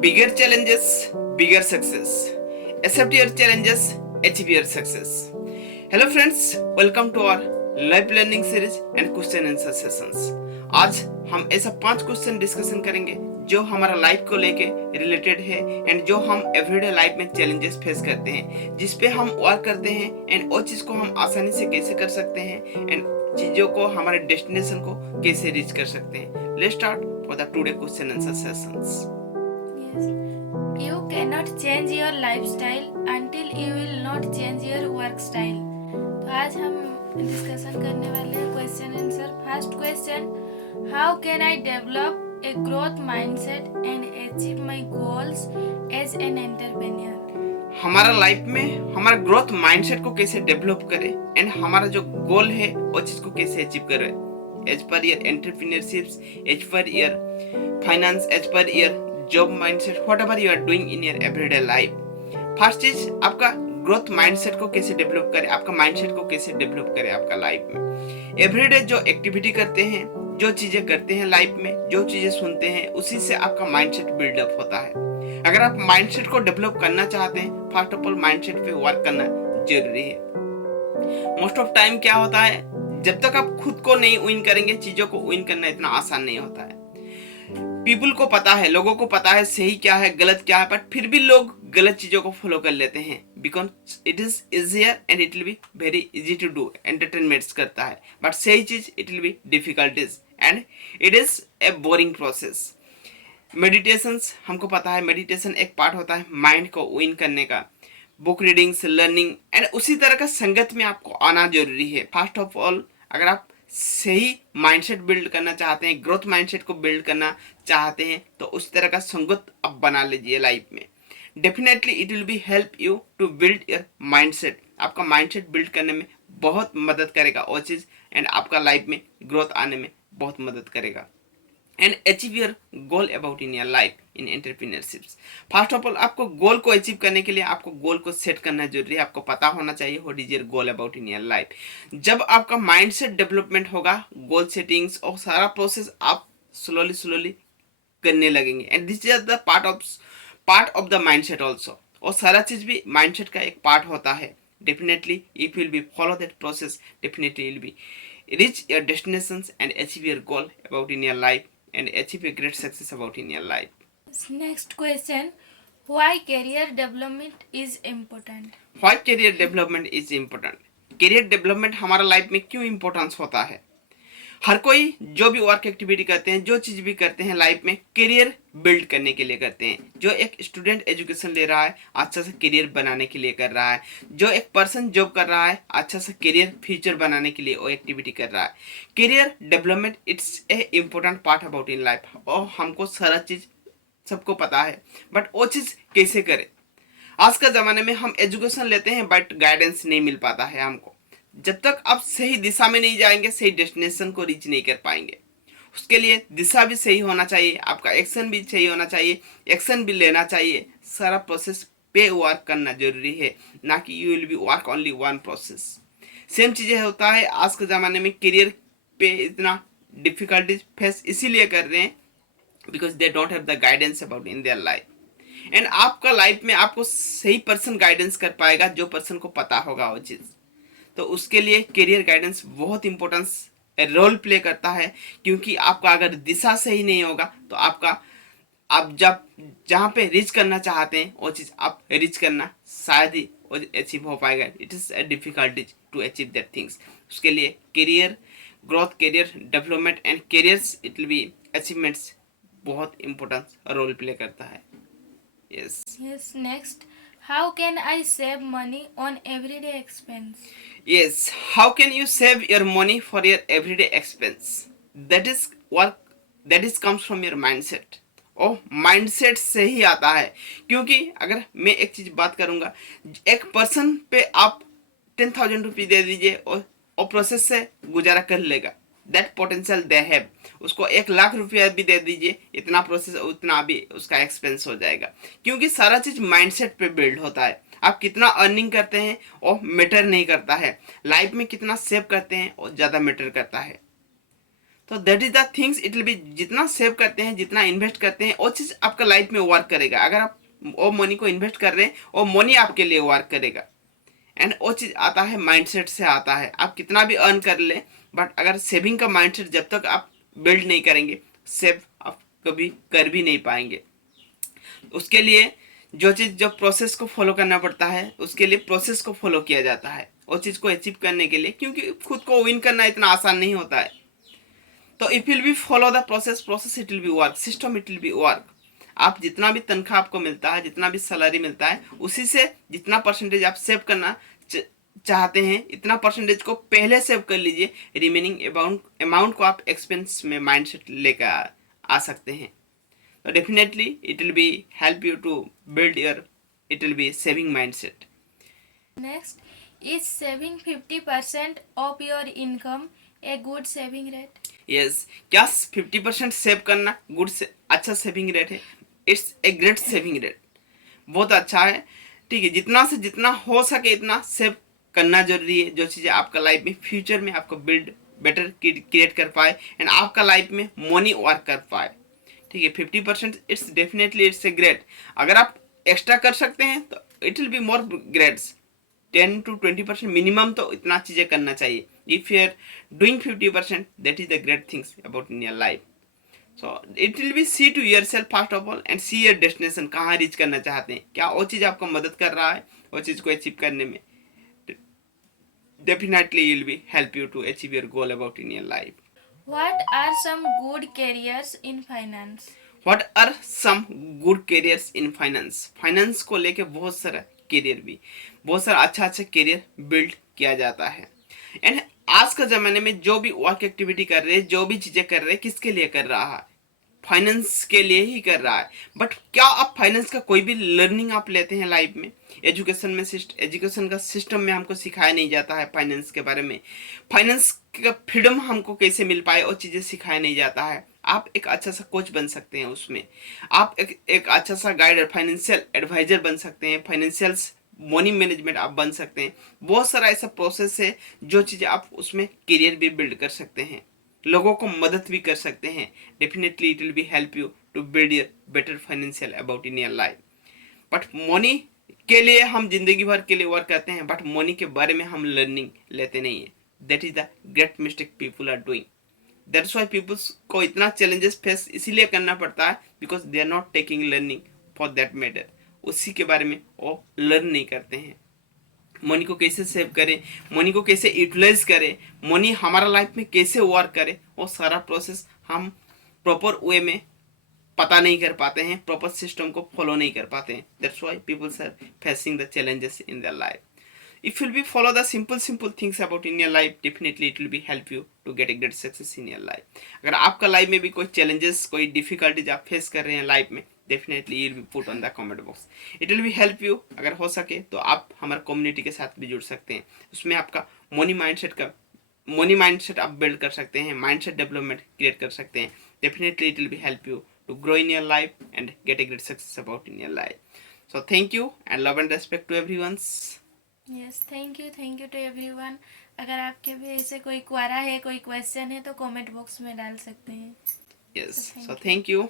Bigger challenges, bigger success. Accept your challenges, achieve your success. Hello friends, welcome to our live learning series and question answer sessions. आज हम ऐसा 5 question discussion करेंगे जो हमारा life को लेके related है एंड जो हम एवरीडे लाइफ में चैलेंजेस फेस करते हैं, जिस पे हम वर्क करते हैं एंड वो चीज़ को हम आसानी से कैसे कर सकते हैं एंड चीज़ों को हमारे डेस्टिनेशन को कैसे रीच कर सकते हैं. Let's start for the today question answer sessions. You cannot change your lifestyle until you will not change your work style. तो आज हम डिस्कशन करने वाले हैं question answer. First question, how can I develop a growth mindset and achieve my goals as an entrepreneur. हमारा life में हमारा growth mindset को कैसे डेवलप करें एंड हमारा जो गोल है वो चीज को कैसे अचीव करें as per your entrepreneurships, as per your finance, as per your job mindset, whatever you are doing in your everyday life. First चीज, आपका ग्रोथ माइंडसेट को कैसे डेवलप करें, आपका माइंडसेट को कैसे डेवलप करें आपका लाइफ में. एवरीडे जो एक्टिविटी करते हैं, जो चीजें करते हैं लाइफ में, जो चीजें सुनते हैं, उसी से आपका माइंडसेट बिल्डअप होता है. अगर आप माइंडसेट को डेवलप करना चाहते हैं, फर्स्ट ऑफ ऑल माइंडसेट पे वर्क करना जरूरी है. मोस्ट ऑफ टाइम क्या होता है, जब तक आप खुद को नहीं विन करेंगे, चीजों को विन करना इतना आसान नहीं होता है. पीपल को पता है, लोगों को पता है सही क्या है गलत क्या है, बट फिर भी लोग गलत चीजों को फॉलो कर लेते हैं because it is easier and it will be very easy to do. Entertainments करता है, बट सही चीज it will be difficulties and it is a boring process. Meditations, हमको पता है मेडिटेशन एक पार्ट होता है माइंड को विन करने का. बुक रीडिंग्स, लर्निंग एंड उसी तरह का संगत में आपको आना जरूरी है. फर्स्ट ऑफ ऑल, अगर आप सही माइंडसेट बिल्ड करना चाहते हैं, ग्रोथ माइंडसेट को बिल्ड करना चाहते हैं, तो उस तरह का संगत आप बना लीजिए लाइफ में. Definitely it will be help you to build your mindset. आपका माइंडसेट बिल्ड करने में बहुत मदद करेगा वो चीज़ एंड आपका लाइफ में ग्रोथ आने में बहुत मदद करेगा. And achieve your goal about in your life in entrepreneurships. First of all, आपको गोल को अचीव करने के लिए आपको गोल को सेट करना जरूरी है. आपको पता होना चाहिए what is your goal about in your life. जब आपका माइंडसेट डेवलपमेंट होगा, गोल सेटिंग्स और सारा प्रोसेस आप स्लोली करने लगेंगे and this is the part of the mindset also. और सारा चीज भी माइंडसेट का एक पार्ट होता है. Definitely if will be follow that process, definitely will B reach your destinations and achieve your goal about in your life and achieve a great success about in your life. Next question, why career development is important. Why career development is important? Career development हमारा life में क्यों importance होता है. हर कोई जो भी work activity करते हैं, जो चीज़ भी करते हैं लाइफ में, करियर बिल्ड करने के लिए करते हैं. जो एक स्टूडेंट एजुकेशन ले रहा है, अच्छा सा करियर बनाने के लिए कर रहा है. जो एक पर्सन जॉब कर रहा है, अच्छा सा करियर फ्यूचर बनाने के लिए वो एक्टिविटी कर रहा है. Career development it's a important part about in life. और हमको सारा चीज़ सबको पता है, बट वो चीज़ कैसे करें. आज का ज़माने में हम एजुकेशन लेते हैं बट गाइडेंस नहीं मिल पाता है हमको. जब तक आप सही दिशा में नहीं जाएंगे, सही डेस्टिनेशन को रीच नहीं कर पाएंगे. उसके लिए दिशा भी सही होना चाहिए, आपका एक्शन भी सही होना चाहिए, एक्शन भी लेना चाहिए. सारा प्रोसेस पे वर्क करना जरूरी है, ना कि you will be work only one process. Same चीज़ें होता है आज के ज़माने में. करियर पे इतना डिफिकल्टीज फेस इसीलिए कर रहे हैं because they don't have the guidance about in their life. And आपका लाइफ में आपको सही पर्सन गाइडेंस कर पाएगा, जो पर्सन को पता होगा वो चीज़. तो उसके लिए करियर गाइडेंस बहुत इंपॉर्टेंस रोल प्ले करता है, क्योंकि आपका अगर दिशा सही नहीं होगा तो आप जब जहाँ पे रीच करना चाहते हैं वो चीज़ आप रीच करना शायद ही अचीव हो पाएगा. It is a difficulties to achieve that things. उसके लिए career growth, career development and careers it will be achievements बहुत इंपॉर्टेंस रोल प्ले करता है. Yes, next, how can I save money on everyday expense? Yes, how can you save your money for your everyday expense? That is comes from your mindset. और mindset से ही आता है, क्योंकि अगर मैं एक चीज बात करूंगा, एक पर्सन पे आप 10,000 रुपये दे दीजिए और प्रोसेस से गुजारा कर लेगा. That potential they have. उसको 1,00,000 रुपया भी दे दीजिए, इतना प्रोसेस उतना भी उसका एक्सपेंस हो जाएगा, क्योंकि सारा चीज माइंडसेट पे बिल्ड होता है. आप कितना अर्निंग करते हैं और मैटर नहीं करता है. लाइफ में कितना सेव करते हैं और ज़्यादा मैटर करता है. तो that is the things, it will B, जितना सेव करते हैं, जितना इन्वेस्ट करते हैं, वो चीज़ आपका लाइफ में वर्क करेगा। अगर आप वो मनी को इन्वेस्ट कर रहे हैं, वो मनी आपके लिए वर्क करेगा। एंड वो चीज़ आता है माइंडसेट से आता है। आप कितना भी अर्न कर लें, बट अगर सेविंग का माइंडसेट जब तक आप बिल्ड नहीं करेंगे, सेव आप कभी कर भी नहीं पाएंगे। उसके लिए जो प्रोसेस को फॉलो करना पड़ता है, उसके लिए प्रोसेस को फॉलो किया जाता है वो चीज़ को अचीव करने के लिए, क्योंकि खुद को विन करना इतना आसान नहीं होता है। तो if will be follow the process it will B work, system it will B work. आप जितना भी तनख्वाह आपको मिलता है, जितना भी सैलरी मिलता है, उसी से जितना परसेंटेज आप सेव करना चाहते हैं, इतना परसेंटेज को पहले सेव कर लीजिए। रिमेनिंग अमाउंट को आप एक्सपेंस में माइंडसेट लेकर आ सकते हैं। तो definitely it will be help you to build your, it will be saving mindset. Next, is saving 50% of your income a good saving rate? Yes, क्या 50% सेव करना गुड से अच्छा सेविंग रेट है? It's a great saving rate, बहुत अच्छा है। ठीक है, जितना से जितना हो सके इतना सेव करना जरूरी है, जो चीज़ें आपका लाइफ में फ्यूचर में आपको बिल्ड बेटर क्रिएट कर पाए एंड आपका लाइफ में मनी वर्क कर पाए। ठीक है, 50% it's definitely it's a great. अगर आप एक्स्ट्रा कर सकते हैं तो it will be more greats. 10 to 20% minimum तो इतना चीज़ें करना चाहिए। If you are doing 50%, that is the great things about in your life. So it will be see to your self first of all and see your destination, कहाँ reach करना चाहते हैं, क्या वो चीज़ आपको मदद कर रहा है वो चीज़ को अचीव करने में। Definitely will be help you to achieve your goal about in your life. What are some good careers in finance? What are some good careers in finance? Finance को लेके बहुत सारा करियर भी, बहुत सारा अच्छा करियर बिल्ड किया जाता है। एंड आज का ज़माने में जो भी वर्क एक्टिविटी कर रहे हैं, जो भी चीज़ें कर रहे हैं, किसके लिए कर रहा है? फाइनेंस के लिए ही कर रहा है। बट क्या आप फाइनेंस का कोई भी लर्निंग आप लेते हैं लाइफ में? एजुकेशन का सिस्टम में हमको सिखाया नहीं जाता है फाइनेंस के बारे में। फाइनेंस का फ्रीडम हमको कैसे मिल पाए वो चीज़ें सिखाया नहीं जाता है। आप एक अच्छा सा कोच बन सकते हैं उसमें, आप एक अच्छा सा गाइडर, फाइनेंशियल एडवाइजर बन सकते हैं, फाइनेंशियल मनी मैनेजमेंट आप बन सकते हैं। बहुत सारा ऐसा प्रोसेस है जो चीज़ें आप उसमें करियर भी बिल्ड कर सकते हैं, लोगों को मदद भी कर सकते हैं। Definitely it will be help you to build your better financial about in your life. But money के लिए हम जिंदगी भर के लिए वर्क करते हैं, बट मनी के बारे में हम लर्निंग लेते नहीं है। That is the great mistake people are doing. That's why peoples को इतना चैलेंजेस फेस इसीलिए करना पड़ता है, because they are not taking learning for that matter. उसी के बारे में वो लर्न नहीं करते हैं। मनी को कैसे सेव करें, मनी को कैसे यूटिलाइज करें, मनी हमारा लाइफ में कैसे वर्क करे, वो सारा प्रोसेस हम प्रॉपर वे में पता नहीं कर पाते हैं, प्रॉपर सिस्टम को फॉलो नहीं कर पाते हैं। That's why peoples are facing the challenges in their life. If you'll be follow the simple things about in your life, definitely it will be help you to get a great success in your life. अगर आपका life में भी कोई challenges, कोई difficulties आप face कर रहे हैं लाइफ में, definitely it will be put on the comment box. It will be help you. अगर हो सके तो आप हमारे कम्युनिटी के साथ भी जुड़ सकते हैं। उसमें आपका मनी माइंडसेट आप बिल्ड कर सकते हैं, माइंडसेट डेवलपमेंट क्रिएट कर सकते हैं। Definitely it will be help you to grow in your life and get a great success about in your life. So thank you and love and respect to everyone's. Yes, thank you to everyone. अगर आपके भी ऐसे कोई क्वारा है, कोई question है तो comment box में डाल सकते हैं। Yes. So thank you.